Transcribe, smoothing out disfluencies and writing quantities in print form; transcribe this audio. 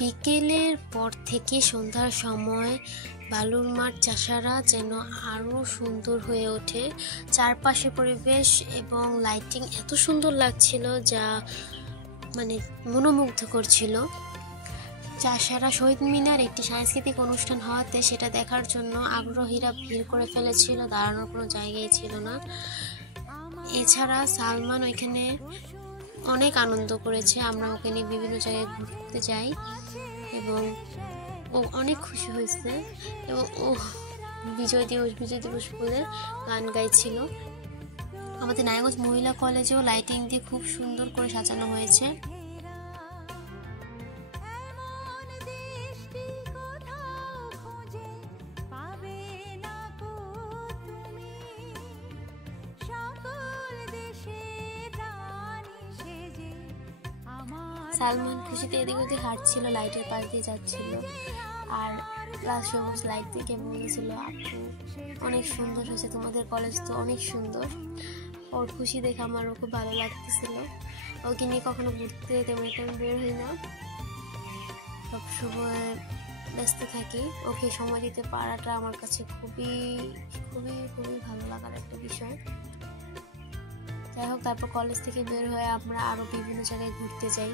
বিকেলের পর থেকে সন্ধ্যার সময় বালুর মাঠ চাষারা যেন আরো সুন্দর হয়ে ওঠে। চারপাশে পরিবেশ এবং লাইটিং এত সুন্দর লাগছিল যা মানে মনোমুগ্ধকর ছিল। চাষারা শহীদ মিনার একটি সাংস্কৃতিক অনুষ্ঠান হওয়াতে সেটা দেখার জন্য আগ্রহীরা ভিড় করে ফেলেছিল, দাঁড়ানোর কোনো জায়গাই ছিল না। এছাড়া সালমান ওইখানে অনেক আনন্দ করেছে, আমরা ওকে নিয়ে বিভিন্ন জায়গায় ঘুরতে যাই এবং ও অনেক খুশি হয়েছে এবং ও বিজয় দিবস বলে গান গাইছিল। আমাদের নারায়ণগঞ্জ মহিলা কলেজেও লাইটিং দিয়ে খুব সুন্দর করে সাজানো হয়েছে। সালমান খুশিতে এদিক ওদিক হাঁটছিল, লাইটের পাশ দিয়ে যাচ্ছিল আর সবুজ লাইট দেখে বলেছিল, আপু অনেক সুন্দর হয়েছে, তোমাদের কলেজ তো অনেক সুন্দর। ওর খুশি দেখে আমারও খুব ভালো লাগতেছিল। ওকে নিয়ে কখনো ঘুরতে তেমন একটা বের হই না, সব সময় ব্যস্ত থাকি। ওকে সময় দিতে পারাটা আমার কাছে খুবই খুবই খুবই ভালো লাগার একটা বিষয়। যাই হোক, তারপর কলেজ থেকে বের হয়ে আমরা আরো বিভিন্ন জায়গায় ঘুরতে যাই।